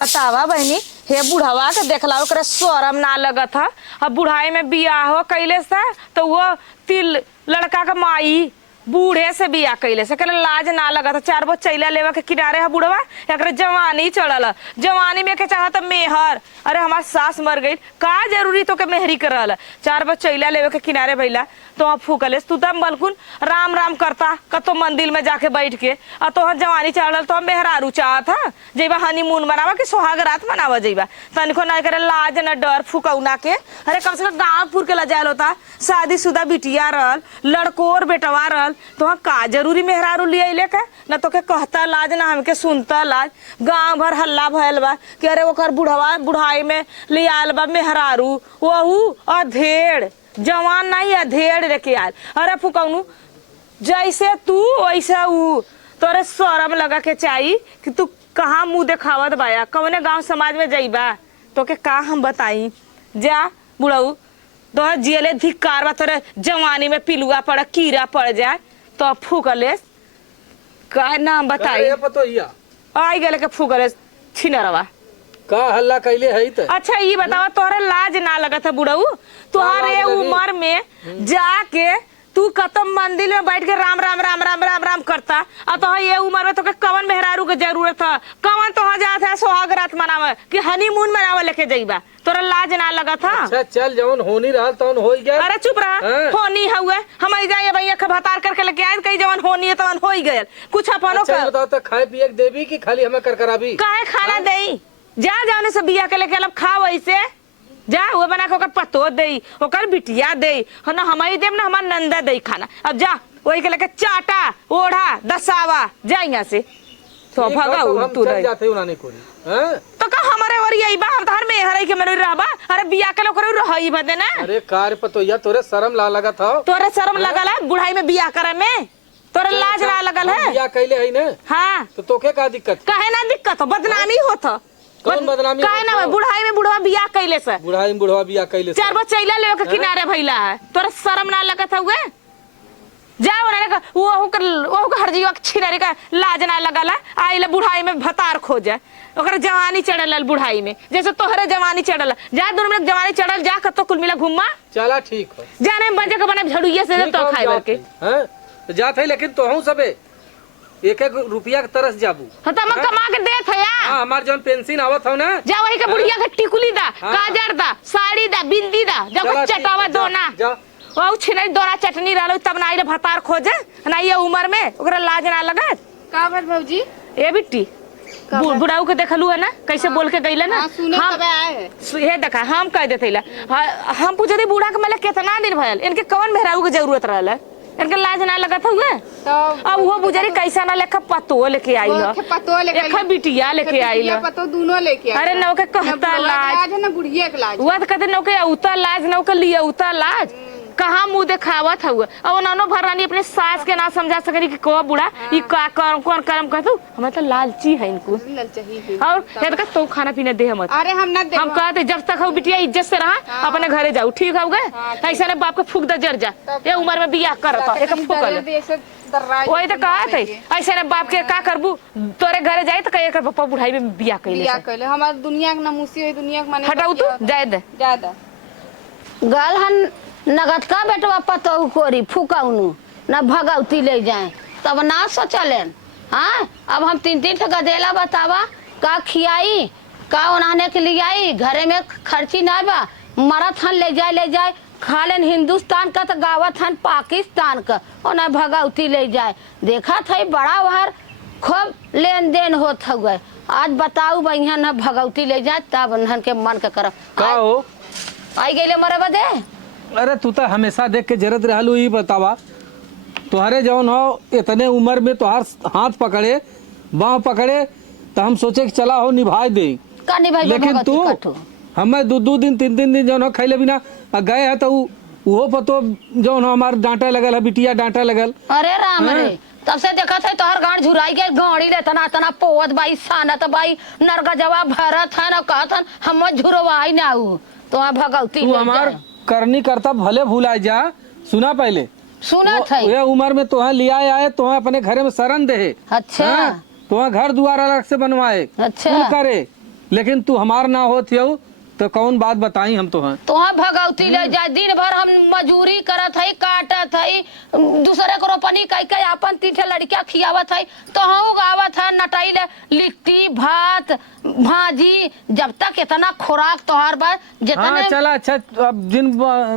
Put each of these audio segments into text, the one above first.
बतावा बहनी हे बुढ़वा के देखला ओकरे शरम ना लगत ह। अब बुढ़ाई में बियाह हो कैले से तो वो तिल लड़का का माई बूढ़े से बियाह कैले से कहले लाज ना लगत ह। 4 गो चैला लेवा के किनारे है बुढ़वा एकरे जवानी चढ़ल जवानी में के चाहत मेहर। अरे हमार सास मर गई का जरूरी तो के मेहरी करल 4 गो चैला लेवे के किनारे भैला तो फूकले तू तम बलकुन राम राम करता कतो मंदिर में जाके बैठ के और तोहर जवानी चढ़ल तो मेहरारू चाहत है जेबा हनीमून मनावा कि सोहाग रात मनावा जेबा तनिको ना करे लाज न डर फुकौना के। अरे कम से कम गाँवपुर के लजायल होता शादीशुदा बिटिया रहल लड़कोर बेटवा रहल तो का जरूरी मेहरारू ले अले के न तो के कहता लाज ना हमके सुनता लाज। गाँव भर हल्ला भयल बा कि अरे ओकर बुढ़वा बुढ़ाई में ले आयल बा मेहरारू वहू अधेड़ जवान नहीं अधेड़ लेके आयल। अरे फुकौनू जैसे तू वैसे ऊ तोरे शरम लगा के चाहिए कि तू कहाँ मुंह देखावत बाया कौने गांव समाज में जाइबा तो के का हम बताई जा बुढ़ऊ तो जियले धिक्कार बा तोरे जवानी में पिलुआ पड़ कीड़ा पड़ जाए तो फूकले का नाम बताई आई गले के फूकले छिनरवा का हल्ला कैले है त। अच्छा ये बतावा तोरे लाज ना लगत है बुढ़ऊ तुहारे उम्र में जाके तू कतम मंदिर में बैठ के राम राम राम राम राम राम करता और तो ये उम्र में तो कवन मेहरारू के जरूरत है कवन तो जात है सोहाग रात मनावे कि हनीमून मनावे लेके जाइबा तोरा लाज ना लगा था। अच्छा चल जवन होनी रहल तवन हो गया। अरे चुप रहा होनी हुए हम जाइए भैया खबरदार करके लेके आए कहीं जवन होनी है तवन हो ही गए कुछ अपनो अच्छा बताओ तो खाए पिए के देवी की खाली हमें कर कराबी काहे खाना देई जा जाने से बिया के लेके लब खा वैसे जा वो बना के ओकर पतो दे ओकर बिटिया दे ना हमारी देव ना हमार नंदा दे खाना। अब जा वही के लेके चाटा ओढ़ा दसावा जा यहाँ से तो भगाऊ तू रह जाते उनाने कोनी तो का हमारे और यही बा हम तार में हरई के मेरे रहबा। अरे बिया के लोग रही बदे ना। अरे कार पतो या तोरे शर्म ला लगा था तोरे शर्म लगल है बुढ़ाई में बिया करे में तोरे लाज ना लगल है बिया कैले है ना। हाँ तो तोके का दिक्कत काहे ना दिक्कत हो बदनामी होत कौन बदनामी काहे ना बुढ़ाई में बुढ़वा बिया कैले से बुढ़ाई में बुढ़वा बिया कैले 4 गो चैला लेवे के किनारे भइला है तोरा शर्म ना लगत हुए जाओ ना वो हरजीवा छिनारे का लाज ना लगला आइले बुढ़ाई में भतार खोजे ओकर जवानी चढ़ल बुढ़ाई में जैसे तोहरे जवानी चढ़ल जा दोनों में जवानी चढ़ल जा कतो कुल मिला घुमा चला ठीक हो जाने बजे के बने झड़ुइया से तो खाए के हैं तो जात है लेकिन तो हूं सबे 1-1 रुपया के तरस जाबू तो हम कमा के देत है यार। हां हमार जौन पेंशन आवत हो ना जा वही के बुढ़िया के टिकुली दा काजर दा साड़ी दा बिंदी दा जब चटावा दोना ओ छिनै दोरा चटनी रहलो तब ना आइले भतार खोजे ना ये उम्र में ओकरा लाज ना लगत का बात भौजी ए बिट्टी बुढ़ाऊ के देखलू है ना कैसे बोल के गईले ना हम हे देखा हम कह देतेला हम पूछे थे बूढ़ा के मतलब कितना दिन भयल इनके कौन मेहराऊ के जरूरत रहल इनके लाज ना लगत हुए तो अब वो बुझारी कैसा ना लेखा पतो लेके आई हो पतो लेके एक बिटिया लेके आई हो पतो दोनों लेके अरे नौ के कहता लाज है ना बुढ़िया के लाज वो कहते नौ के उतर लाज नौ के लिए उतर लाज कहाँ मुंह दिखावत हुआ अब नानो भरानी अपने सास के ना समझा सके कि को बुढ़ा ये का कौन कर्म कहतू हमें तो लालची है इनको और ये का तो खाना पीना दे मत। अरे हम ना दे हम कहते जब तक हो बिटिया इज्जत से रहा अपने घरे जाओ ठीक हो गए ऐसा ने बाप के फूक दे जर जा ये उम्र में बियाह करता एक फूकल वही तो कहा थे ऐसे ने बाप के का करबू तोरे घरे जाए तो कहे पापा बुढ़ाई में बियाह कैले हमार दुनिया के नमूसी है दुनिया के माने हटाऊ तू जाए दे ज्यादा गल हन नगद का बेटवा पतहु कोरी फुकाउनु न भगवती ले जाए तब ना सोचलेन। हाँ अब हम 3-3 गदेला बतावा का खियाई का उन्हाने के लिए आई घरे में खर्ची ना बा मरत हन ले जाए खा लेन हिंदुस्तान का तो गावत हन पाकिस्तान का और न भगवती ले जाए देखा था बड़ा वहर खूब लेन देन होत हुए आज बताऊ भैया न भगवती ले जाए तब उन्हन के मन के करब का हो आई गए मरे बदे। अरे तू तो हमेशा देख के जरत रहलू ही बतावा तुहरे जौन हो इतने उम्र में तुहार हाथ पकड़े बाँह पकड़े तो हम सोचे कि चला हो निभाए दे लेकिन तू हमें 2 दिन 3 दिन जौन हो खैले बिना गए है तो वो पतो जौन हो हमार डांटा लगल है बिटिया डांटा लगल। अरे राम रे तब से देखा थे तोहर गाड़ झुराई के गाड़ी ले तना तना पोवत बाई सानत बाई नरगा जवाब भरत है ना कहत हम झुरवाई ना तो भगवती तू हमार करनी करता भले भूला जा सुना पहले सुना था ये उम्र में तुहा लिया आए तुहा अपने घरे में शरण दे। अच्छा तुहा घर द्वार अलग से बनवाए अच्छा करे लेकिन तू हमार ना होत हो तो कौन बात बताई हम तो हैं। तोहाँ भगवती ले जाए, दिन भर हम मजूरी करत हई, काटत हई, दूसरे को रोपनी कई कई अपन 3 लड़कियां खियावत हई, तोहू गावत है नटाई ले लिट्टी भात भाजी। जब तक इतना खुराक तोहार बा हाँ जितने चला अच्छा, अब जिन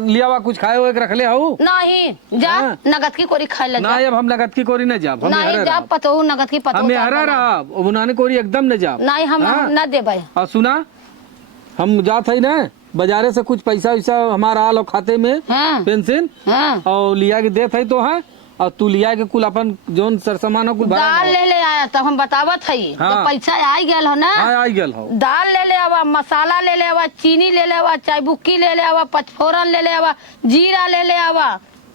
लिया हुआ कुछ खाए हुए रख ले हो नहीं जा हाँ। नगद की कोरी खाए ले ना, जा। अब हम नगद की कोरी न जाब, हम नहीं हरे जा रहब। पतो नगद की पतो हम हरा रहा उन्होंने कोरी एकदम न जाब। नहीं हम हाँ? न देबे। और सुना, हम जात है ना बाजारे से कुछ पैसा वैसा हमारा आल और खाते में हाँ। पेंशन हाँ। और लिया के देत है तो है, और तू लिया के कुल अपन जोन सरसामान हो कुल भरा दाल दो। ले ले आया तब हम बतावत हई हाँ। तो पैसा आई गेल हो ना। हाँ आई गेल हो। दाल ले ले आवा, मसाला ले ले आवा, चीनी ले ले आवा, चाय बुक्की ले ले आवा, पचफोरन ले ले आवा, जीरा ले ले आवा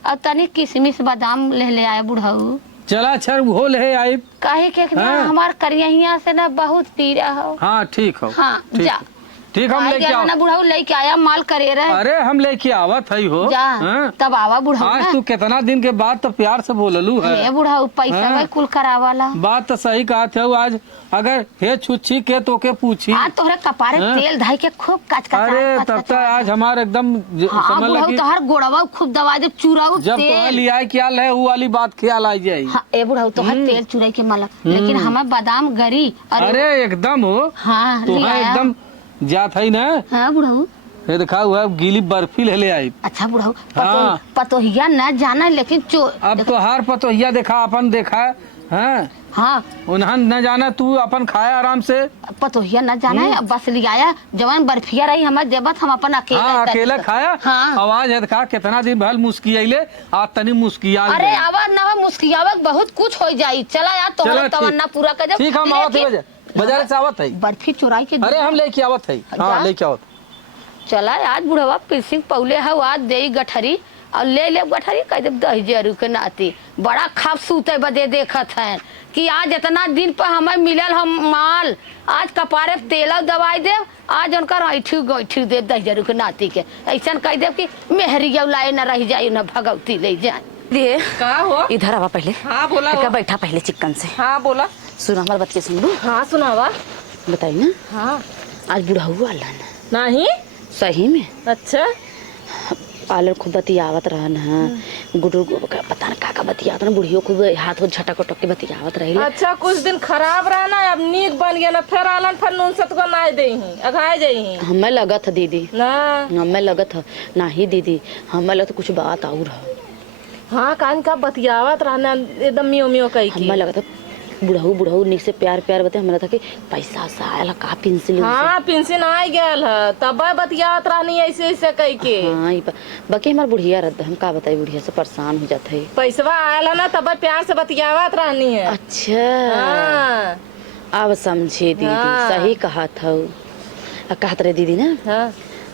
और तनी किशमिश बादाम ले आया बुढ़ऊ। चला अच्छा वो ले आई। काहे के ना हाँ। हमार करियहिया से ना बहुत पीड़ा हो। हाँ ठीक हो। हाँ ठीक जा हो। ठीक हम आई लेके गेल आओ। ना बुढ़ऊ लेके आया माल करे रहे। अरे हम लेके आवत है हो। जा हाँ? तब आवा बुढ़ऊ आज ना। तू कितना दिन के बाद तो प्यार से बोललू है। हे बुढ़ऊ पैसा हाँ। वही कुल करावाला। बात तो सही कहा थे आज, अगर हे छुच्छी के तो के पूछी। आज तोहरे कपारे हाँ। तेल धाई के खूब कच अरे तब तक आज हमारे एकदम हाँ समझ बुढ़ऊ लगी, तोहर गोड़वा खूब दवा दे चुराऊ जब तो तेल। लिया ख्याल है वो वाली बात ख्याल आई जाए। हाँ ए बुढ़ऊ तोहर तेल चुराई के माला, लेकिन हमें बादाम गरी अरे एकदम हो। हाँ तो ले है आया। एकदम जात है ना। हाँ बुढ़ऊ ये दिखा हुआ है, गीली बर्फी ले आई। अच्छा बुढ़ऊ हाँ। पतोहिया न जाना लेकिन अब तो हार पतोहिया देखा अपन देखा है। हाँ उन्हें न जाना, तू अपन खाया आराम से। पतोहिया न जाना है बस ले आया जवान बर्फिया रही हमारे देवत हम अपन अकेले हाँ कर- अकेला खाया। हाँ। आवाज है देखा कितना दिन भल मुस्कियाइले, आज तनी मुस्किया। अरे आवाज ना मुस्कियावत बहुत कुछ हो जाई। चला यार तुम्हारा तमन्ना पूरा कर दे। ठीक हम आवत है बाजार से आवत है। बर्फी चुराई के अरे हम लेके आवत है। हाँ जा। लेके आवत। चला आज बुढ़वा पिसिंग पौले है आज दे गठरी और ले ले गठरी कह दे 10,000 के नाती बड़ा खाप सूते बदे देखत है कि आज इतना दिन पर हमें मिलल हम माल। आज कपारे तेल दवाई दे, आज उनका ऐठू गैठू दे 10,000 के नाती के। ऐसा कह दे कि मेहरी लाए न रह जाए न भगवती ले जाए। ये का हो? इधर आवा पहले। हाँ बोला एक हो। बैठा पहले चिकन से। हाँ बोला। सुनो हमारे बात के सुन लो। हाँ सुनावा। बताई ना हाँ आज बूढ़ा हुआ अल्लाह ना नहीं। सही में अच्छा पार्लर खूब बतियावत रहन है। गुडू पता न का बतियावत न, बुढ़ियो खूब हाथ झटक उटक के बतियावत रही। अच्छा कुछ दिन खराब रहा ना, अब नीक बन गया ना, फिर आलन फिर नून सतको ना दे अघाए जाई हमें लगत है दीदी, ना। हमें लगत है नहीं दीदी, हमें लगत कुछ बात और है। हाँ कान का बतियावत रहना एकदम मियो मियो कही की। हमें लगत है बुढ़ऊ बुढ़ऊ निक से प्यार प्यार बते। हमें था कि पैसा सा आयल का पेंसिल। हाँ पेंशन आ गया है तब बतियावत रहनी ऐसे ऐसे कही के। हाँ बाकी हमार बुढ़िया रद्द, हम का बताई बुढ़िया से परेशान हो जाते है। पैसवा आयल है ना तब प्यार से बतियावत रहनी है। अच्छा हाँ अब समझे दीदी। हाँ। सही कहा था कहत रहे दीदी ना, हाँ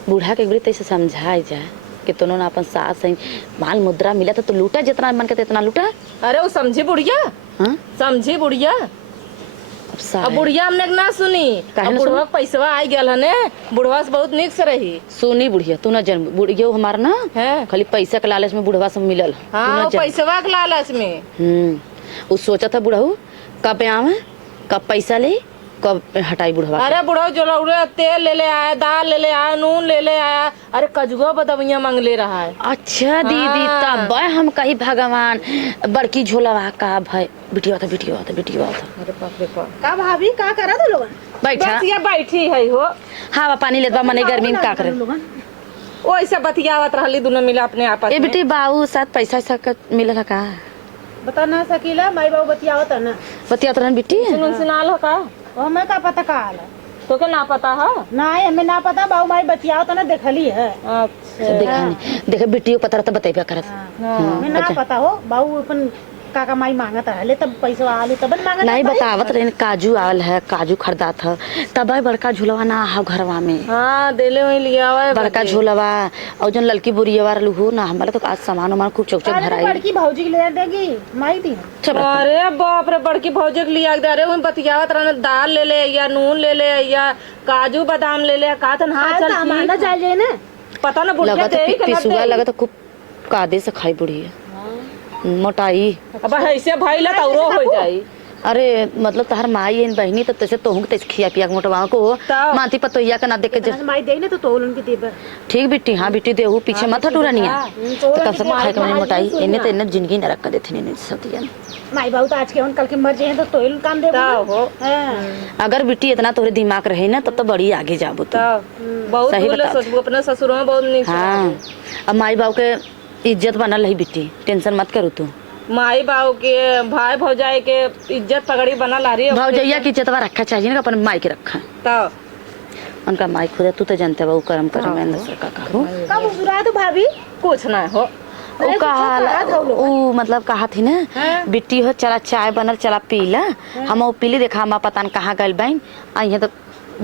बूढ़ा के बड़ी तैसे समझाए जाए कि तोनो ना अपन सास सही माल मुद्रा मिला तो लूटा, जितना मन के इतना लूटा। अरे वो समझी बुढ़िया, हाँ समझी बुढ़िया। अब सास अब बुढ़िया हमने ना सुनी। काहे अब ना बुढ़वा पैसवा आ गया है ने, बुढ़वा से बहुत निक से रही। सुनी बुढ़िया तू ना जन्म बुढ़िया हमारा ना है खाली पैसा के लालच में बुढ़वा से मिलल। तू हाँ ना वो जन्म। पैसवा के लालच में। वो सोचा था बुढ़ऊ कब आवे, कब पैसा ले, कब हटाई बुढ़वा के। अरे बुढ़वा जो तेल ले ले आया, दाल ले ले आया, नून ले ले आया, अरे कजुआ बदमिया मांग ले रहा है। अच्छा दीदी हाँ। तब हम कही भगवान बड़की झोलवा का भाई बिटिया था बिटिया था बिटिया था। अरे बाप रे बाप। का भाभी का करा तू लोगन? बैठा बस ये बैठी है हो, हाँ पानी लेत बा मने गर्मी में का करे। वो ऐसे बतियावत रहली दोनों मिला अपने आपस ए में। बेटी बाबू साथ पैसा सब मिलल का बता ना सकीला माई बाबू बतियावत है ना। बतियात रहन बेटी। सुन सुनाल हो का वो हमें का पता का हाल है? तो के ना पता है। ना हमें ना पता, बाबू माई बतियावत है ना देखली है। अच्छा देखा नहीं देखे बेटियों पता रहता बताइबा करत। हमें ना पता हो बाबू अपन काका माई मांगत रहले तब पैसा आलू तब मांगत नहीं बतावत रहे काजू आवल है, काजू खरीदा था तब बड़का झूलवा ना हा घरवा में। हाँ देले वही लिया हुआ है बड़का बच्चे। झूलवा और जन लड़की बुढ़िया वाला हो ना हमारा तो आज सामान वामान खूब चौक चौक भराई। लड़की भौजी के ले देगी माई दी। अरे बाप रे बड़की भौजी के लिया दे। अरे बतियावत रहने दाल ले ले या नून ले ले या काजू बादाम ले ले का तो हाँ चल माना ठीक। चाहिए ना। पता ना बुढ़िया लगा दे तो कि ना पिसुआ दे। लगा तो खूब कादे से खाई बुढ़िया मोटाई। अब ऐसे भाई ला तौरो हो जाई। अरे मतलब तहर माई इन बहनी तो तैसे तोहू के तैसे खिया पिया के मोटवा को तब। मानती पतोहिया के ना देख के इतना माई दे ना तो तोल उनके देबे ठीक बिट्टी हाँ बिट्टी देहू पीछे मत हटू रनिया तो तो कब सब खाए के मैंने मोटाई इन्हें तो इन्हें जिंदगी न रख देते नहीं सब दिया माई बाबू तो आज के कल के मर जाए तो तोल काम देबे तब हो अगर बिट्टी इतना तोरे दिमाग रहे ना तब तो बड़ी आगे जाबो तू तब बहुत सही बोले बता। सोचबो अपने ससुरों में बहुत नीक हाँ अब माई बाबू के इज्जत बनल रही बिट्टी टेंशन मत करू तू माई बाबू के भाई भौजाई के इज्जत पगड़ी बना ला रही है भौजैया की इज्जत रखा चाहिए ना अपन माई के रखा तब उनका माई खुद है तू तो जानते बाबू कर्म कर मैं नसर का कहूँ कब उजरा तो भाभी कुछ ना हो वो कहा वो मतलब कहा थी ना बिट्टी हो चला चाय बनल चला पीला हम वो पीली देखा हम पता न कहाँ गल बहन आई तो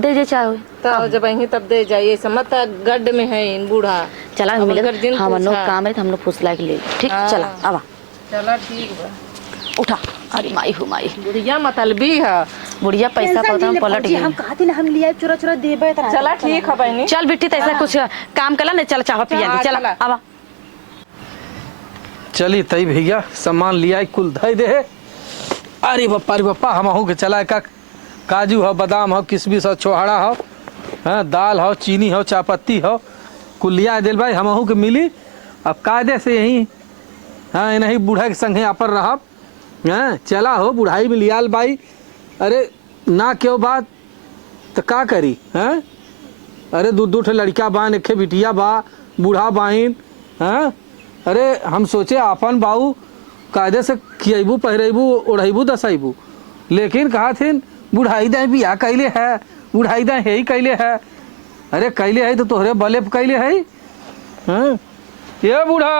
दे जे चाय तब जब अही तब दे जाइए समत गड्ढ में है इन बूढ़ा चला अब मिले अगर दिन हम लोग पूछा। काम है तो हम लोग फुसला के ले ठीक हाँ। चला अब चला ठीक बा उठा अरे माई हो माई बुढ़िया मतलबी है बुढ़िया पैसा पता पलट गई हम कहती ना हम लिया चुरा चुरा देबे तना चला ठीक है बहनी चल बिट्टी तैसा कुछ काम कला नहीं चल चाह पिया हाँ, चला चला। अब चली तई भैया सामान लिया कुल धई दे अरे बप्पा हम अहू के चला का काजू हो बादाम हो किशमिश हो छोहाड़ा हो हाँ दाल हो चीनी हो चायपत्ती हो कुल लिया दिल भाई हम अहू के मिली अब कायदे से यहीं हाँ नहीं बूढ़ा के संगे यहाँ पर रहब हाँ चला हो बुढ़ाई में लियाल भाई अरे ना क्यों बात तो का करी हाँ अरे दू ठे लड़का बा एक बिटिया बा बूढ़ा बाइन हाँ अरे हम सोचे आपन बाऊ कायदे से खियबू पहरेबू ओढ़ेबू दसैबू लेकिन कहा थिन बुढ़ाई दाई बिया कैले है बुढ़ाई दाई है ही कैले है अरे कैले है तो तोहरे बले कैले है हाँ ये बूढ़ा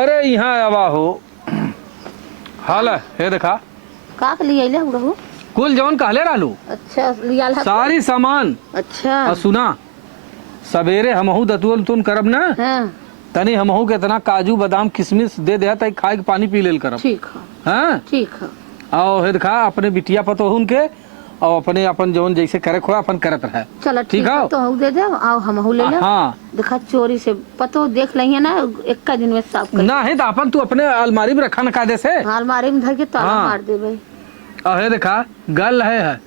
अरे यहाँ आवा हो हाल है हे देखा का के लिए अइले रहू कुल जौन कहले रहलू अच्छा लियाल है सारी सामान अच्छा और सुना सवेरे हमहू दतुअल तुन करब ना हाँ तनी हमहू के इतना काजू बादाम किशमिश दे दे तई खाए के पानी पी लेल करब ठीक है हाँ ठीक है और हे देखा अपने बिटिया पतोहुन के और अपने अपन जौन जैसे करे खो अपन करत रहे चलो ठीक ठीक है? है तो हम दे दे आओ हम ले ले हाँ देखा चोरी से पतो देख लेंगे ना एक का दिन में साफ कर ना है तो अपन तू अपने अलमारी में रखा न कायदे से अलमारी में धर के ताला हाँ। मार दे भाई और हे देखा गल है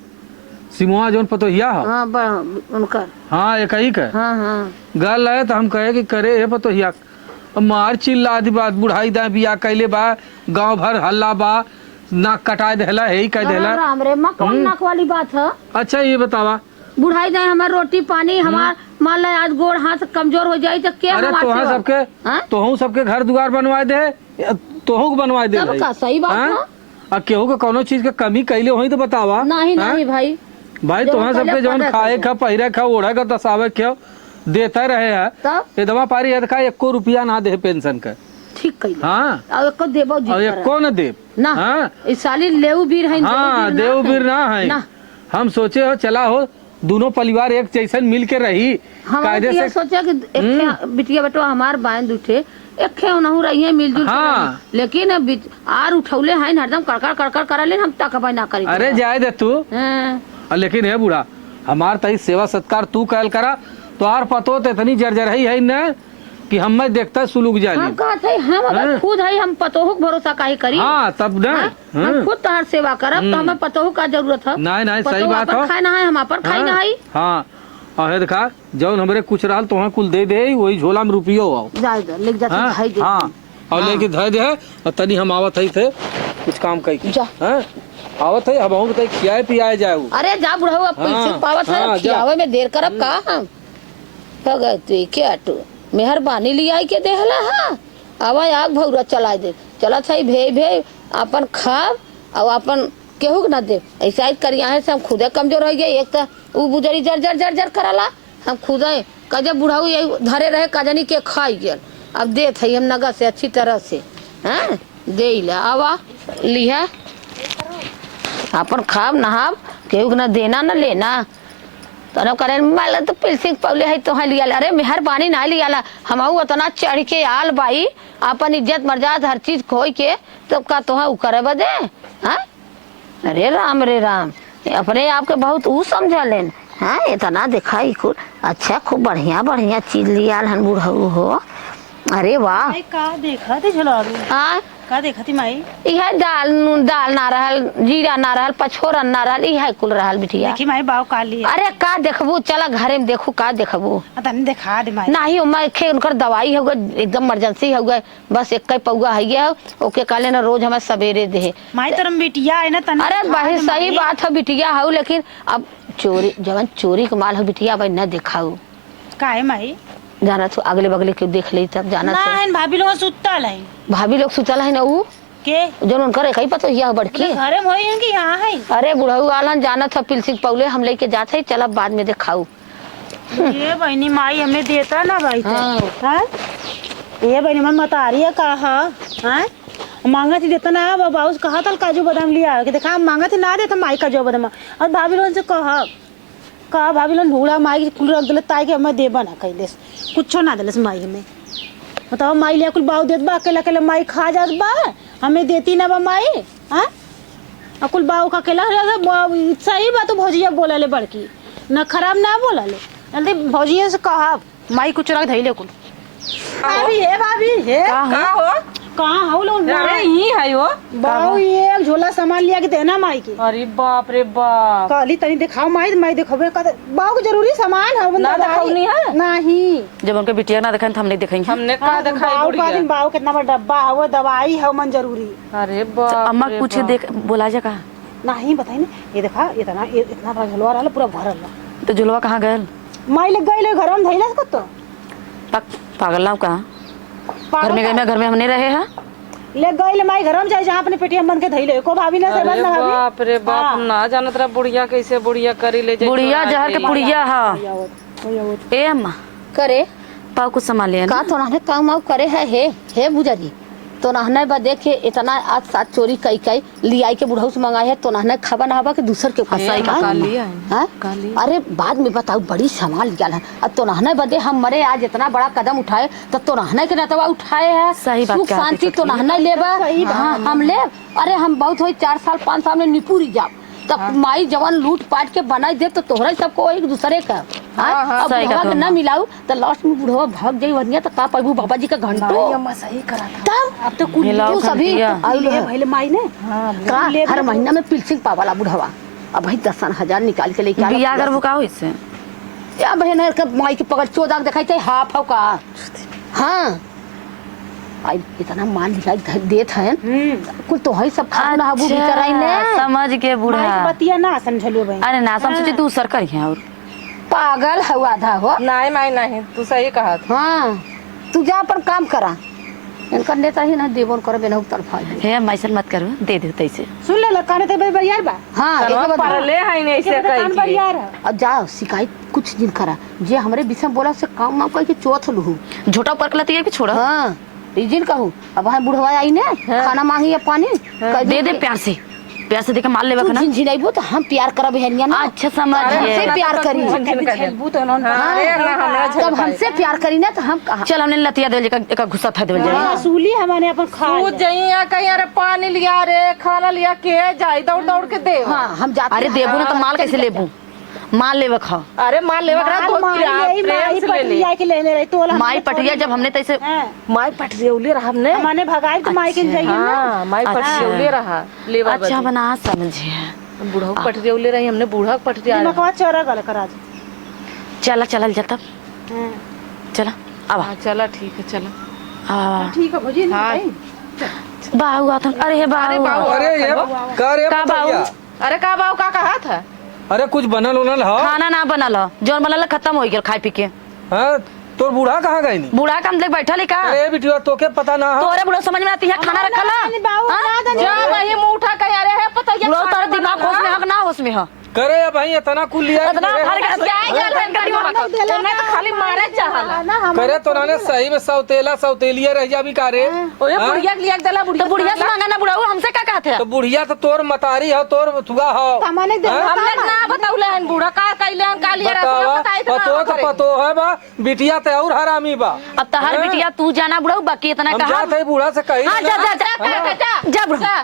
सिमुआ जौन पतोहिया हो हाँ बड़ा उनका हाँ एक ही के हाँ हाँ गल है तो हम कहे कि करे है पतोहिया अब मार चिल्ला दी बात बुढ़ाई दा बिया कैले बा गांव भर हल्ला बा नाक कटा देला है ही कह देला राम रे माँ कौन नाक वाली बात है अच्छा ये बतावा बुढ़ाई जाए हमार रोटी पानी हमार मान लो आज गोड़ हाथ कमजोर हो जाये तो क्या अरे हमार तोहा सेवा? सबके हाँ? तोहू सबके घर दुआर बनवा दे तोहू के बनवा दे तब भाई। का सही बात हाँ? है आ केहू के कोनो चीज के कमी कैले होई तो बतावा नहीं हाँ? नहीं भाई भाई जो तोहा पहले सबके जौन पता खाए चले। खा पहिरे खा ओढ़े का दसावे क्यों देता रहे है तब ये दवा पारी है का 1 रुपया ना दे पेंशन का ठीक कही हाँ अब एको देबो जी और 1 न दे ना हाँ इस साली लेऊ बीर है हाँ देव बीर ना है ना। हम सोचे हो चला हो दोनों परिवार एक जैसन मिल के रही हम कायदे ये से सोचा कि एक बिटिया बेटो हमार बांध उठे एक खे नहु रही है मिलजुल के हाँ। रही। लेकिन आर उठौले हैं हरदम कड़कड़ कड़कड़ करा ले हम तकबा ना करी अरे जाए दे तू हाँ। लेकिन है बूढ़ा हमार तई सेवा सत्कार तू कैल करा तो आर पतो तो इतनी जर्जर है न कि हम मैं देखता सुलूक हम जाली कहते हैं हम अगर हाँ। खुद है हम पतोहू के भरोसा काहे करी हाँ तब न हाँ? हम खुद तोहर सेवा करब तो हमें पतोहू का जरूरत है नहीं नहीं सही पतोहू बात अपन हो खाए ना है हम अपन खाई ना है हाँ और देखा जौन हमरे कुछ रहल तो कुल दे दे वही झोला में रुपयो आओ जाए दो लिख जाते हाँ भाई दे हाँ और लेके धय दे और तनी हम आवत है थे कुछ काम कई जा। हाँ आवत है अब हम खियाए पियाए जाए अरे जा बुढ़ाऊ अब हाँ, पैसे पावत है हाँ, अब जा। खियावे में देर करब का हम भगत क्या टू मेहरबानी लियाई के देहला हां आवा आग भौरा चला दे चला छई भे अपन खाब और अपन केहू ना दे ऐसा ही करिया है से हम खुदे कमजोर हो गए एक तो उ बुजरी जर कराला हम खुदे कजे बुढ़ाऊ यही धरे रहे कजनी के खाई गेल अब दे थई हम नगद से अच्छी तरह से हैं दे ला आवा लिहा अपन खाब नहाब केहू ना देना न लेना तनो करे माला तो पिलसिंग पवले है तो लिया अरे मेहरबानी ना लियाला हमहू उतना चढ़ के आल भाई अपन इज्जत मर्यादा हर चीज खोई के तो का तोहा उ करे बदे हाँ अरे राम अपने आप के बहुत ऊ समझ लेन हाँ इतना देखा खूब अच्छा खूब बढ़िया चीज लियाल हन बुढ़ऊ हो अरे वाह का देखा थे झलारू हाँ का देखा थी माई? यह दाल नून दाल ना रहल, जीरा ना रहल, पछोरन ना रहल, यह कुल रहल बिटिया। देखी माई बाव काली है। अरे का देखबू, चला घरे में देखू का देखबू। तनी दिखा दे माई। नहीं मैं खे उनकर दवाई हो गई, एकदम इमरजेंसी हो गए, बस एक पौआ है गया ओके काले ना रोज हमें सवेरे दे। माई तोर बिटिया है ना तनी। अरे दिखा भाई दे सही माई। बात है बिटिया हो, लेकिन अब चोरी जवन चोरी के माल हो बिटिया भाई न दिखाऊ। का है माई? जाना तो अगले बगले के देख ली तब जाना ना तो है भाभी लोग सुतल है भाभी लोग सुतल है ना ऊ के जो उनकर एक ही पता यह बड़की। घरे में होई है कि यहाँ है? अरे बुढ़ऊ आलन जाना था पिलसिक पौले हम लेके जाते ही, चला बाद में दिखाऊ। ये बहनी माई हमें देता ना भाई। हाँ। हाँ? ये बहनी मैं मत आ रही है कहा हाँ मांगा थी देता ना बाबा कहा था काजू बादाम लिया कि देखा मांगा थी ना देता माई काजू बादाम और भाभी लोगों से कहा भाभी लोग ढूंढा माई कुल रख दिले ताकि हमें देबा ना कैले कुछ ना दिले माई हमें बताओ माई लिया कुल बाव देत बा अकेला अकेला माई खा जात बा हमें देती ना बा माई। हाँ अकुल बाव का अकेला सही बात तो भौजिया बोला ले बड़की ना खराब ना बोला ले जल्दी भौजिया से कहा माई कुछ रख धैले कुल। भाभी है का हो? कहाँ हो लोग अरे यही है वो। बाऊ ये एक झोला सामान लिया के देना माई की। अरे बाप रे बाप। काली तनी दिखाओ माई माई देखोबे बाऊ के जरूरी सामान है ना दिखाऊनी है? नहीं जब उनके बिटिया ना दिखाई तो हम नहीं दिखाएंगे। हमने का दिखाई बाऊ का बुढ़िया। दिन बाऊ कितना बड़ा डब्बा है वो दवाई है मन जरूरी अरे तो बाप अम्मा रे कुछ बाप। देख बोला जा कहा नहीं बताई ना ये देखा इतना बड़ा झोलवा रहा पूरा भरल रहा तो झुलवा कहाँ गए? माई लग गई घर में धैला को तो पागल ना कहा घर में गए मैं घर में हम नहीं रहे हैं। ले गई माई घर में जाए जहाँ अपने पेटिया बन के धैले को भाभी ना से अरे ना भाभी बाप रे बाप। हाँ। ना जानत रहा बुढ़िया कैसे बुढ़िया करी ले जाए। बुढ़िया जहर के पुड़िया हा वो ए अम्मा करे पाव कुछ संभाल लिया का तो नाने काम आउ करे है हे बुझरी तो नाने बा देखे इतना आज साथ चोरी कई कई लियाई के बुढ़ऊ से मंगाए है तो नाने खबर ना हवा के दूसर के सही का का लिया है? हाँ? का लिया? अरे बाद में बताओ बड़ी सामान लिया है अब तो नहने बदे हम मरे आज इतना बड़ा कदम उठाए तो नहने के नतवा उठाए है सही बात सुख कहती शांति तो छोटी। नहने लेबा हाँ हम ले। अरे हम बहुत हो 4 साल 5 साल में निपुरी जाओ तब माई जवान लूट पाट के बनाई दे तो तोहरा सबको एक दूसरे का अब सही बुढ़वा कहत के हूँ। न मिलाऊ तो लास्ट में बुढ़वा भाग जाई वनिया तो का पाबू बाबा जी का घंटो अम्मा सही करा था तब अब तो कुल मिलाओ तू सभी घंटिया। आइल ले है। भइले माई ने का ले हर महीना में पिलसिंग पावाला बुढ़वा अब भाई 10,000 निकाल के लेके बिया अगर वो का हो इससे या बहन के माई के पकड़ चोदाग दिखाई थे हाफ हो का हाँ आई इतना माल दिखाई देत है कुल तो है सब खा ना हबू बिचाराई ने समझ के माई बूढ़ा के बतिया ना समझलो भाई अरे ना समझ तू सरकर है और पागल है आधा हो नहीं माई नहीं तू सही कहा था। हाँ तू जा पर काम करा इनका नेता ही ना देवन कर बिना तरफा हे अम्मा ऐसा मत करो दे दे तैसे सुन ले लकाने ते बरियार बा हाँ करवा एक बार परले है नहीं ऐसे कान कही बरियार है अब जाओ शिकायत कुछ दिन करा जे हमरे विषय में बोला से काम ना कह के चौथ लूहू झूठा पर कलती है कि छोड़ा हाँ रीजन कहूँ अब वहाँ बुढ़वा आई ने खाना मांगी या पानी कह दे दे प्यार से देके माल लेवा ना। झिझिनाइबो तो हम प्यार करब हेनिया ना अच्छा समझ हमसे गए। प्यार करी खेलबू तो उन्होंने अरे ना हमरा तब हमसे प्यार करी ना तो हम कहा चल हमने लतिया दे एक गुस्सा था दे सूली हमारे अपन खा तू जइया कहीं अरे पानी लिया रे खाना लिया के जाई दौड़ दौड़ के दे। हाँ हम जाते अरे देबू ना तो माल कैसे लेबू माल लेवा खा अरे मार लेवा करा बहुत प्रेम से ले ले। माई के लेने रही तो माई पटिया जब हमने तैसे माई पटरियौले रहा हमने। हमने भगाई तो माई के जाइए ना हाँ माई पटरियौले रहा लेवा अच्छा बना समझे बूढ़ा पटरियौले रही हमने बूढ़ा पटरिया दिमागवा चोरा गल करा दे चला चलल जाता चला अब हाँ चला ठीक है चला आ ठीक है मुझे हाँ। नहीं बाहु आता अरे हे बाहु अरे ये का रे का बाऊ? भैया? अरे का बाऊ का कहा था अरे कुछ बनल उनल ह खाना ना बनल ह जौन बनल खत्म हो गया खाए पी के हाँ तोर बूढ़ा कहाँ गई नी बूढ़ा कम देख बैठा ले का अरे बिटिया तोके पता ना हो तोरे बूढ़ा समझ में आती है खाना रखला जा वही मुंह उठा के अरे है पता बूढ़ा तारा दिमाग होश में हक ना होश में ह करे अब भाई इतना कुल लिया इतना भर के खाली मारे चाहला करे तो ना सही में सौतेलिया रह जा भी कारे ओए बुढ़िया के लिया के देला तो बुढ़िया से मांगा ना बुढ़ा हमसे क्या कहते तो बुढ़िया तो तोर मतारी हो तोर थुगा हो हमने हमने ना बताउले हन बूढ़ा का कइले हन का लिया बतावा बताई पतो तो पतो है बा बिटिया ते और हरामी बा अब तहर बिटिया तू जाना बुढ़ा बाकी इतना हम कहा जाते ही बूढ़ा से कही हाँ जा जा जा जा बुढ़ा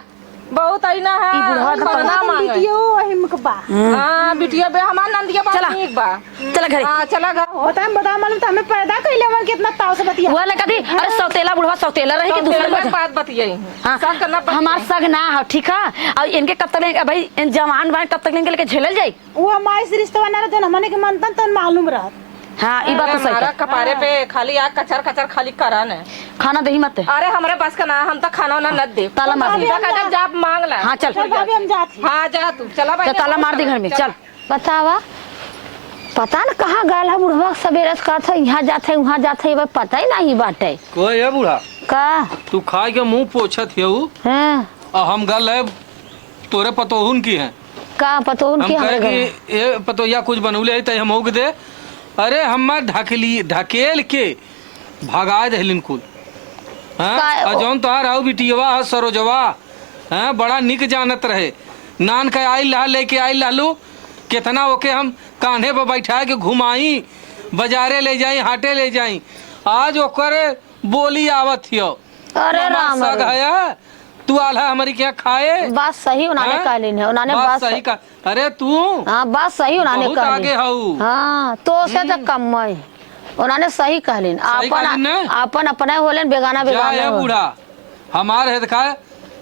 बहुत आईना है ई बुढ़वा तो खाना मांगे बिटियो हिमकबा हां बिटिया बे हमार नंदिया बात चला। ठीक बा चला घरे हां चला घर बता मालूम तो हमें पैदा कइले हमन कितना ताव से बतिया वो लगा दी अरे सौतेला बुढ़वा सौतेला रही कि दूसरे दूसरे को बात बतियाई हाँ, सब करना हमार सग ना हो ठीक है। और इनके कब तक भाई इन जवान बाय कब तक इनके लेके झेलल जाई। वो हमारे से रिश्ता ना रहते हमने के मनतन तन मालूम रहा हाँ ई बात तो सही हमारा है। कपारे पे खाली आग कचर कचर खाली करन है खाना दही मत अरे हमरे बस का ना हम तो खाना ना न दे ताला मार दी। का जाप मांग ला हाँ चल चल भाभी हम जाते हां जा तू चला भाई तो ताला मार दी घर में चल। बतावा पता न कहाँ गल है बुढ़वा सवेरे से कहत है यहाँ जाते वहाँ जाते बस पता ही नहीं बाटे कोई है बूढ़ा का तू खाए के मुंह पोछत है हैं और हम गल है तोरे पतोहुन की है का पतो हम उनकी कहे हमारे कि घर ये पतोहिया कुछ बनौले है तो हम होग दे अरे हम ढकेल के भगा दहलिन कुल हाँ का- और जौन तोहार आओ बिटियवा है सरोजवा हाँ बड़ा निक जानत रहे नान के आई ला लेके आई लालू कितना ओके हम कान्हे पर बैठा के घुमाई बाजारे ले जाई हाटे ले जाई आज ओकर बोली आवत हियो अरे राम सग रे। है तू आला हमारी क्या खाए बात सही उन्होंने हाँ? कहलिन है उन्होंने बात बात सही का अरे तू हाँ बात सही उन्होंने बहुत आगे कहलिन हऊ हाँ तो से तो कम है उन्होंने सही कहलिन सही कहलिन ना? अपन अपने होलन बेगाना जा बेगाना है हो। बूढ़ा हमार है का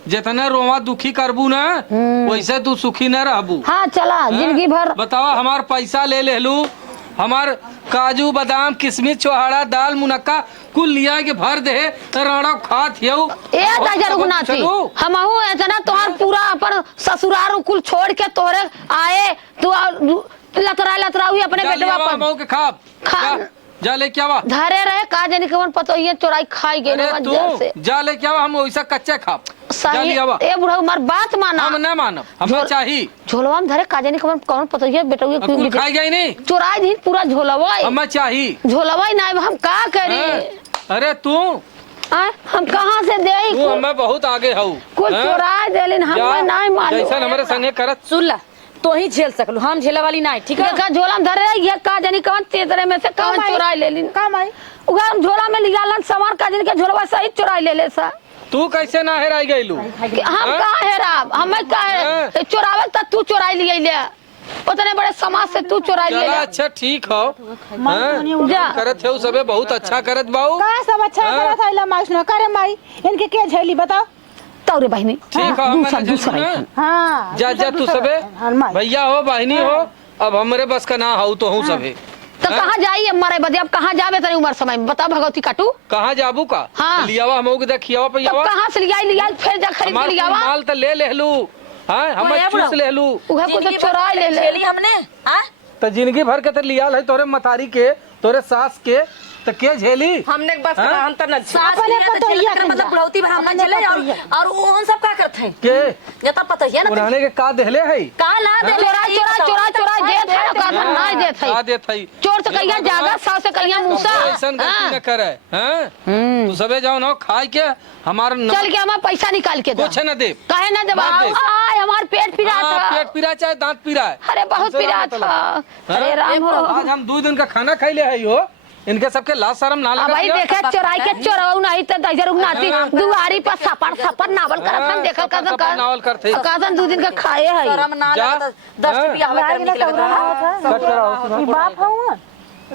जितने रोवा दुखी करबू ना वैसे तू सुखी न रहबू हाँ चला जिंदगी भर बताओ हमार पैसा ले लू हमार काजू बादाम किशमिश छोहाड़ा दाल मुनक्का कुल लिया के भर दे राणा खात हियऊ ए दाजा रघुनाथी हमहू इतना तोहर पूरा अपन ससुराल कुल छोड़ के तोहरे आए तू लतरा हुई अपने बेटवा पर के खाब खा- जा ले क्या धरे रहे का जानी कवन पतो ये चोराई खाई गए अरे वजह से तू जा ले क्या हम वैसा कच्चे खाब जा सही लिया वा। ए बुढ़ा हमार बात माना हम न मानब हमें झोल- चाहिए झोलवा में धरे का जानी कवन पतो ये बेटा ये कुल खाई गई नहीं चोराई दी पूरा झोलवा हमें चाहिए झोलवा ना हम का करी अरे तू हम कहाँ से दे तू हमें बहुत आगे हऊ कुछ चोराई देलिन हम नहीं मालूम जैसा हमारे संगे करत सुन ला तो ही झेल सकलू हम झेले वाली नहीं ठीक है। देखा झोला में धरे ये का जानी कवन तेतरे में से कवन चोराई लेलिन काम आई उगा झोला में लियालन सामान का जानी के झोलवा सही चोराई ले ले सा तू कैसे ना हेराई गईलू कि हम कहाँ हेराब हमें कहे चोरावे त तू चोराई लिए ले उतने बड़े समाज से तू चोराई ले चला ले अच्छा ठीक हो जा करत है सबे बहुत अच्छा करत बाऊ का सब अच्छा करा था इला माई सुना करे माई इनके के झेली बताओ तौरे बहनी ठीक हो दूसरा हमें दूसरा हाँ जा जा तू सबे हाँ, माई। भैया हो बहनी हो अब हमरे बस का ना हो तो हूँ सबे तो कहाँ जाइए मरे बदे अब कहाँ जावे तेरी उम्र समय में बता भगवती काटू कहाँ जाबू का हाँ। लियावा हम के देखियावा तब पैयावा कहाँ से लिया फिर जा खरीद के हमार लियावा माल तो ले लेलू हाँ हम ओए, चूस बुढ़ऊ। लेलू उहे को तो जिंदगी भर चोराई ले ले झेली हमने हाँ तो जिंदगी भर के तो लियाल है तोरे मतारी के तोरे सास के तो के झेली हमने बस हाँ? हम तो न सास अपने लिया तो पतोहिया झेले के मतलब जा। बुढ़ौती भर हम अपने झेले पतोहिया। और वो हम सब का करते हैं के ये तो पता है ना पुराने के का देहले है का ना दे चोराई देत है का नहीं देत है का देत है चोर से कहिया जागा साव से कहिया मूसा ऐसन गलती न करे हैं तू सबे जाओ ना खाए के हमार चल के हमारा पैसा निकाल के दो कुछ न दे काहे ना दबा बात देख। आय हमार पेट पिरा हाँ, था पेट पीरा चाहे दांत पीरा है अरे बहुत हमसे पिरा ना मतलब। था अरे राम हो आज हम 2 दिन का खाना खाई ले है हो इनके सबके लाज शर्म ना अब लगा भाई देखे चोराई के चोराऊ नहीं तो दजर उनाती दुआरी पर सपर नावल करत हम देखल का सपर नावल करते। काजन 2 दिन का खाए है शर्म ना जा। लगा तो 10 रुपया हवा कर निकले ये बाप हूँ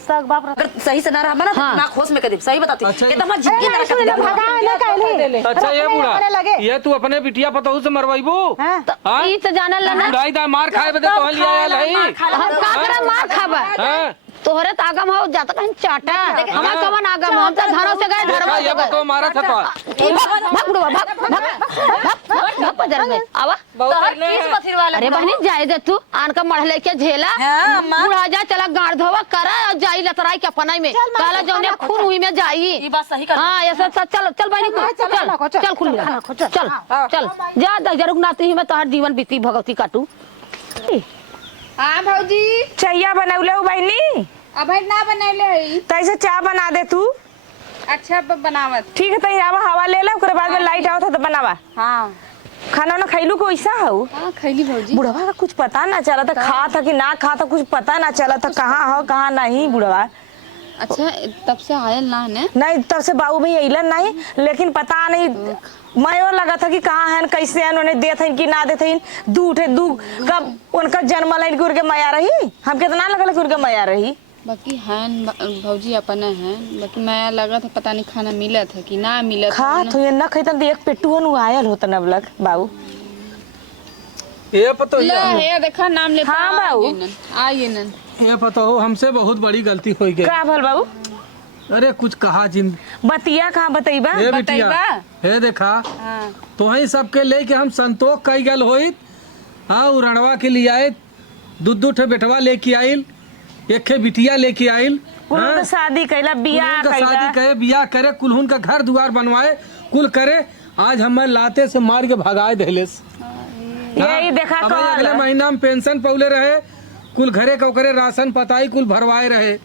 सग बाप अगर सही से ना रहा ना हाँ। ना खोस में कर दे सही बताती अच्छा, ये तो हमारा जिंदगी ना सुन ले, भगा ले कहले अच्छा ये अपने बूढ़ा लगे। ये तू अपने बिटिया पतहू से मरवाइबू हाँ। हाँ? ई तो जानल ना बुढ़ाई दा मार खाए बदे तो लिया आयल है हम का करे मार खाबा हां तोहरे तो आगम हो जाता कहीं चाटा हमार कवन आगम हो हम तो धानों से गए देखा धरवा ये से गए तो मारा था तो भाग बुढ़वा भाग बाजार में आवा किस पथिर वाले अरे बहनी जाए दे तू आन का मढ़ लेके झेला हाँ, अम्मा। बुढ़ा जा चला गाड़ धोवा करा और जाई लतराई के अपनाई में काला जौने खून हुई में जाई ये बात सही कर हाँ ऐसा चल चल बहनी चल चल खुल चल चल जा दजरुक नाती में तोहर जीवन बीती भगवती काटू हां भौजी चैया बनौले हो बहनी अब ना बनैले हई तैसे चाय बना दे तू अच्छा बनावत ठीक है तई आवा हवा ले ला ओकरे बाद में लाइट आवत है तो बनावा हां खाना ना खैलू को ऐसा हो हां खैली भौजी बुढ़वा का कुछ पता ना चला था खा था कि ना खा था कुछ पता ना चला था कहाँ हो कहाँ नहीं बुढ़वा अच्छा तब से आयल ना ने नहीं तब से बाबू भाई अलन नहीं लेकिन पता नहीं मैं लगा था कि कहाँ है कैसे है उन्हें देत है कि ना देत है दू कब उनका जन्म लाइन के उनके माया रही हम कितना लगल कि उनके माया रही बाकी है भौजी अपने हैं बाकी मैं लगा था पता नहीं खाना मिला था कि ना मिला खा तो ये न खैतन तो एक पेटू हनु आयल होता नवलक बाबू ये पतो ला है देखा नाम लेता हाँ बाबू आइए नन ये पता हो हमसे बहुत बड़ी गलती हो गई। का भल बाबू अरे कुछ कहा जिन बतिया कहाँ बतईबा हे बिटिया हे देखा तो वही सबके लेके हम संतोष कई गल होई। हाँ उ रणवा के लिए आए दू ठे बेटवा लेके आइल एक खे बिटिया लेके आइल। कुल तो शादी कैला बियाह कैला शादी करे बियाह करे कुलहुन का घर दुआर बनवाए कुल करे आज हमें लाते से मार के भगाए देलेस। यही देखा अब अगले महीना में पेंशन पौले रहे कुल घरे कौकरे राशन पताई कुल भरवाए रहे।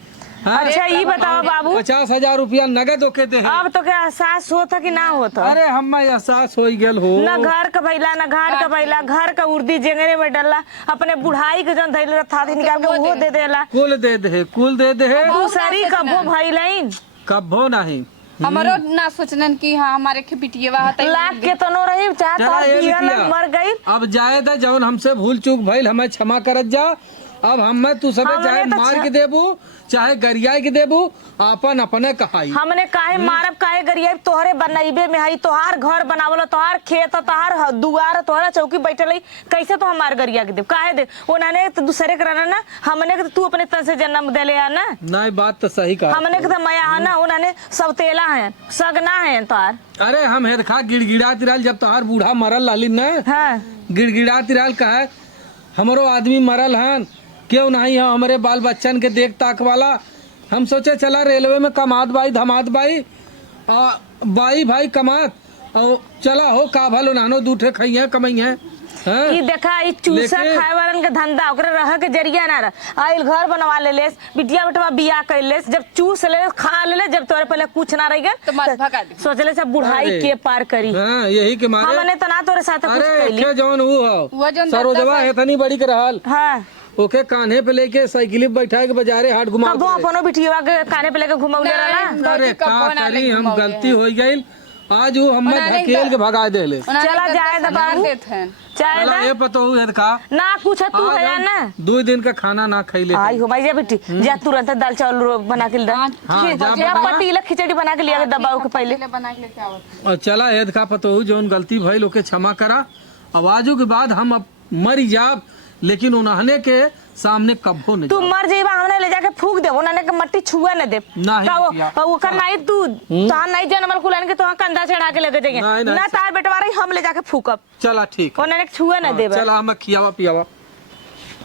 हाँ? अच्छा ये बताओ बाबू 50,000 रुपया नगद ओके दे। अब तो क्या एहसास होता कि ना होता अरे हम एहसास हो गेल हो न घर का भैला न घाट का भैला घर का उर्दी जेंगरे में डला अपने बुढ़ाई के जन धैल था निकाल के वो दे देला कुल दे दे दूसरी कबो भैलइन कब्बो नहीं हमारो ना सोचनन कि हाँ हमारे के बिटिया हतई लाख के तो नो रही चाहे चला तो ये बिया बिटिया। लग मर गई अब जाए दे जौन हमसे भूल चूक भइल हमें क्षमा करत जा। अब हमें तू सबे हमने चाहे तो मार के देबू चाहे गरिया के देबू अपन अपने कहाई। हमने काहे मारब काहे गरियाब तोहरे बनैबे में हई तोहार घर बनावल तोहार खेत तोहार दुआर तोहरा चौकी बैठल हई कैसे तो हमार गरिया के देब काहे दे उन्होंने तो दूसरे कराना ना हमने के तू अपने तन से जन्म देले है ना नहीं बात तो सही कहा। हमने के तो माया है ना उन्होंने सब तेला है सगना है तोहार अरे हम हेरखा गिड़गिड़ा तिराल जब तोहार बूढ़ा मरल लाली न हाँ गिड़गिड़ा तिराल कहा हमरो आदमी मरल हन क्यों नहीं है हमारे बाल बच्चन के देख ताक वाला। हम सोचे चला रेलवे में कमात बाई धमात बाई बाई भाई कमात और चला हो का भलो नानो दूठे खइए कमइए। ई देखा ई चूसा लेके- खाए वालन के धंधा ओकरे रह के जरिया ना रह आइल घर बनवा लेलेस बिटिया बेटवा बियाह कैलेस जब चूस ले खा ले जब तोरे पहले कुछ ना रह तो मत भगा दे। सोचले सब बुढ़ाई अरे। के पार करी हाँ यही के मारे हमने तो ना तोरे साथ कुछ अरे कैली के जौन वो जौन सरोजवा हेतनी बड़ी के रहल हाँ ओके कान्हे पे लेके साइकिल पे बैठा के बाजारे हाट घुमा कबो अपनो बिटिया के काने पे लेके घुमौले रहला अरे का करी हम गलती हो गई आज वो हमें धकेल के भगा देले। चला जाए द बाबू चाहे चला ये पता हो है का ना कुछ तू आज है हम ना 2 दिन का खाना ना खैले। आई हो भाई जा बेटी जा तुरंत दाल चावल बना के ला हाँ, जा या बना। पतीला खिचड़ी बना के लिया के दबाओ के पहले बना के लेके आवत और चला हेद का पता हो जौन गलती भइल ओके क्षमा करा। आवाजों के बाद हम अब मर जाब लेकिन उन्होंने के सामने कब्बो नहीं तू मर जाइबा हमने ले जाके फूक दे उन्होंने के मट्टी छुआ न दे नहीं किया। वो कर नहीं तू तहां नहीं जनमल कुलान के तो कंधा चढ़ा के लेके जाएंगे नहीं, ना तार बेटवा रही हम ले जाके फूकब चला ठीक उन्होंने छुआ न देबे चला हम खियावा पियावा।